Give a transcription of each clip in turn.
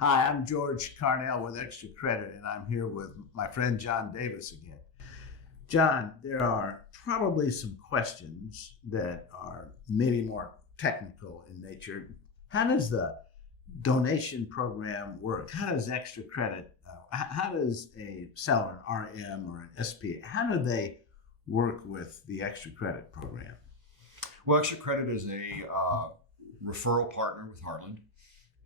Hi, I'm George Carnell with Extra Credit, and I'm here with my friend John Davis again. John, there are probably some questions that are maybe more technical in nature. How does the donation program work? How does Extra Credit, how does a seller, an RM or an SPA, how do they work with the Extra Credit program? Well, Extra Credit is a referral partner with Heartland.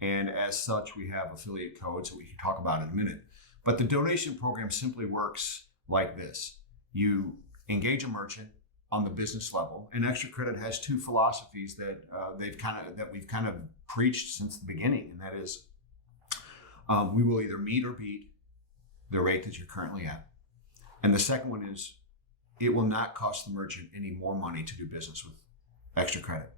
And as such, we have affiliate codes that we can talk about in a minute. But the donation program simply works like this. You engage a merchant on the business level, and Extra Credit has two philosophies that we've kind of preached since the beginning, and that is we will either meet or beat the rate that you're currently at. And the second one is it will not cost the merchant any more money to do business with Extra Credit.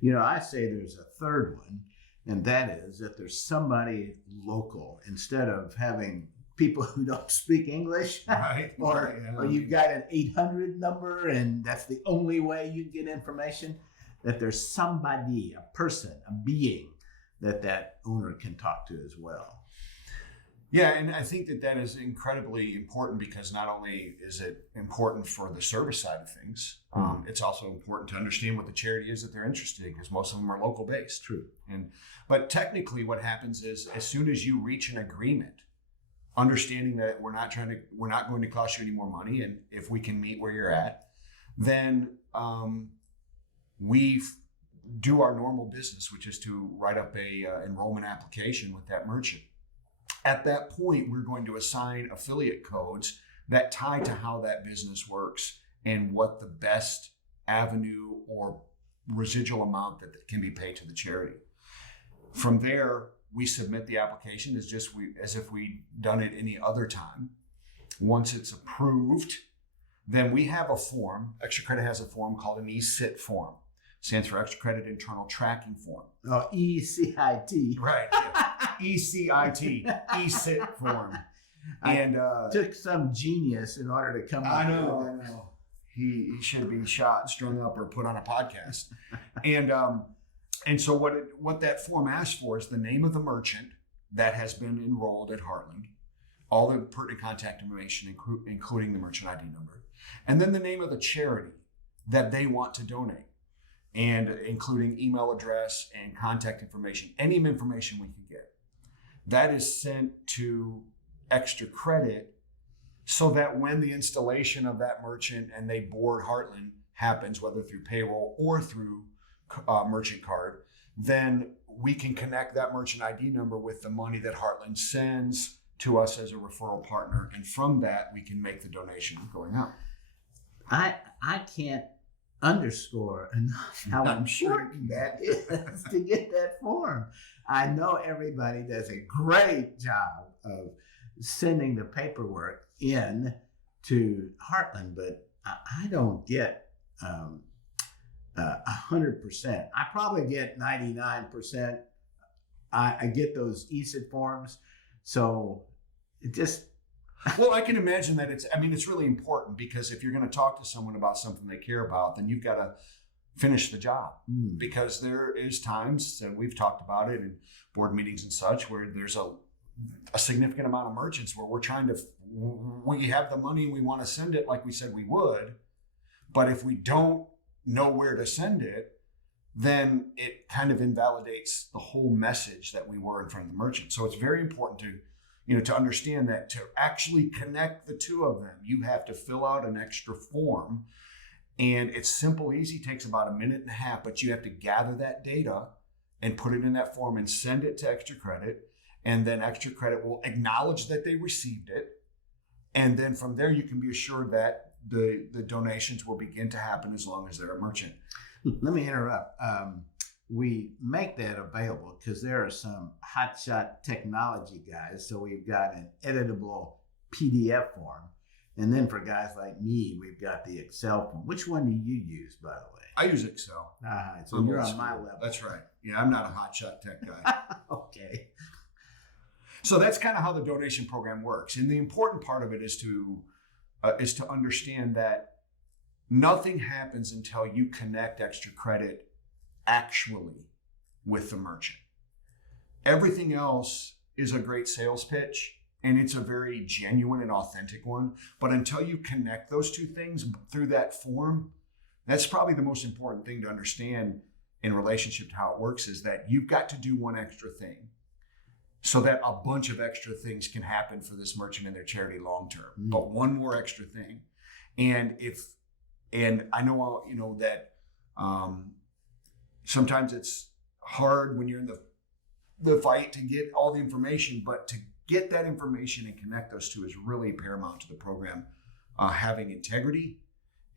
You know, I say there's a third one, and that is that there's somebody local instead of having people who don't speak English, right? or you've got an 800 number and that's the only way you get information, that there's somebody, a person, a being that owner can talk to as well. Yeah, and I think that is incredibly important because not only is it important for the service side of things, it's also important to understand what the charity is that they're interested in because most of them are local based. True. But technically what happens is as soon as you reach an agreement, understanding that we're not going to cost you any more money, and if we can meet where you're at, then we do our normal business, which is to write up a enrollment application with that merchant. At that point, we're going to assign affiliate codes that tie to how that business works and what the best avenue or residual amount that can be paid to the charity. From there, we submit the application as if we'd done it any other time. Once it's approved, then we have a form. Extra Credit has a form called an ECIT form. Stands for Extra Credit Internal Tracking Form. Oh, ECIT. Right. Yeah. ECIT, ECIT form. And took some genius in order to come up. I know. He should be shot, strung up, or put on a podcast. And so what that form asks for is the name of the merchant that has been enrolled at Heartland, all the pertinent contact information, including the merchant ID number, and then the name of the charity that they want to donate, and including email address and contact information, any information we can get. That is sent to Extra Credit so that when the installation of that merchant and they board Heartland happens, whether through payroll or through merchant card, then we can connect that merchant ID number with the money that Heartland sends to us as a referral partner. And from that, we can make the donation going out. I can't underscore enough how important that is to get that form. I know everybody does a great job of sending the paperwork in to Heartland, but I don't get 100%. I probably get 99%. I get those ECIT forms, so it just. Well, I can imagine that it's really important because if you're going to talk to someone about something they care about, then you've got to finish the job because there is times, and we've talked about it in board meetings and such, where there's a significant amount of merchants where we have the money and we want to send it like we said we would, but if we don't know where to send it, then it kind of invalidates the whole message that we were in front of the merchant. So it's very important to understand that to actually connect the two of them, you have to fill out an extra form. And it's simple, easy, takes about a minute and a half, but you have to gather that data and put it in that form and send it to Extra Credit. And then Extra Credit will acknowledge that they received it. And then from there, you can be assured that the donations will begin to happen as long as they're a merchant. Let me interrupt. We make that available because there are some hotshot technology guys. So we've got an editable PDF form. And then for guys like me, we've got the Excel form. Which one do you use, by the way? I use Excel. So you're on my level. That's right. Yeah, I'm not a hotshot tech guy. Okay. So that's kind of how the donation program works. And the important part of it is to understand that nothing happens until you connect Extra Credit actually with the merchant. Everything else is a great sales pitch, and it's a very genuine and authentic one. But until you connect those two things through that form, that's probably the most important thing to understand in relationship to how it works, is that you've got to do one extra thing so that a bunch of extra things can happen for this merchant and their charity long term. But one more extra thing. And I know, that sometimes it's hard when you're in the fight to get all the information, but to get that information and connect those two is really paramount to the program. Having integrity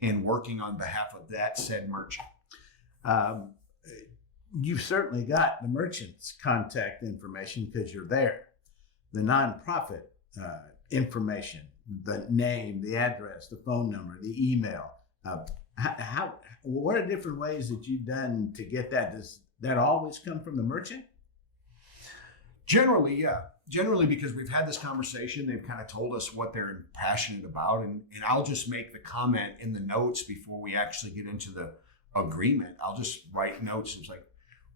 and working on behalf of that said merchant. You've certainly got the merchant's contact information because you're there. The nonprofit information, the name, the address, the phone number, the email. What are different ways that you've done to get that? Does that always come from the merchant? Generally, yeah. Generally, because we've had this conversation, they've kind of told us what they're passionate about. And I'll just make the comment in the notes before we actually get into the agreement. I'll just write notes. It's like,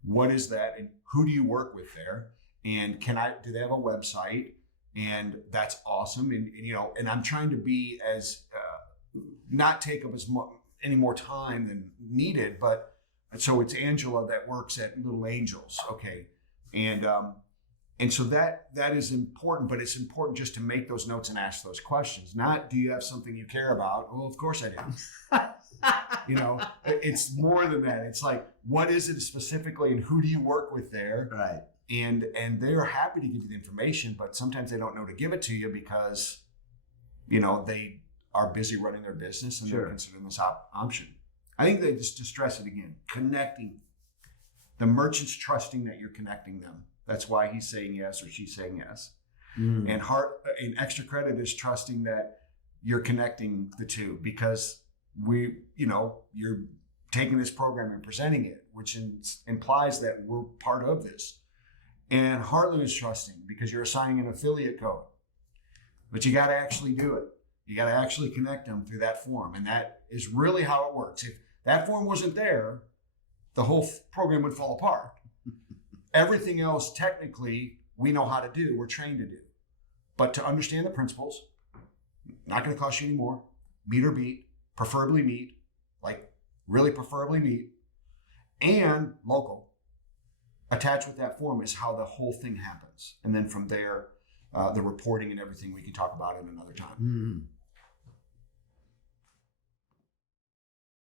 what is that? And who do you work with there? And do they have a website? And that's awesome. And I'm trying to be as, not take up any more time than needed, but so it's Angela that works at Little Angels. Okay. And so that is important, but it's important just to make those notes and ask those questions. Not, do you have something you care about? Well, of course I do. It's more than that. It's like, what is it specifically and who do you work with there? Right. And they're happy to give you the information, but sometimes they don't know to give it to you because, they are busy running their business and they're considering this option. I think they just to stress it again, connecting. The merchant's trusting that you're connecting them. That's why he's saying yes or she's saying yes. And ExtraCredit is trusting that you're connecting the two because you're taking this program and presenting it, which implies that we're part of this. And Heartland is trusting because you're assigning an affiliate code, but you got to actually do it. You got to actually connect them through that form. And that is really how it works. If that form wasn't there, the whole program would fall apart. Everything else, technically, we know how to do. We're trained to do. But to understand the principles, not going to cost you any more. Meet or beat, preferably meet, like really preferably meet, and local. Attached with that form is how the whole thing happens. And then from there, the reporting and everything we can talk about in another time.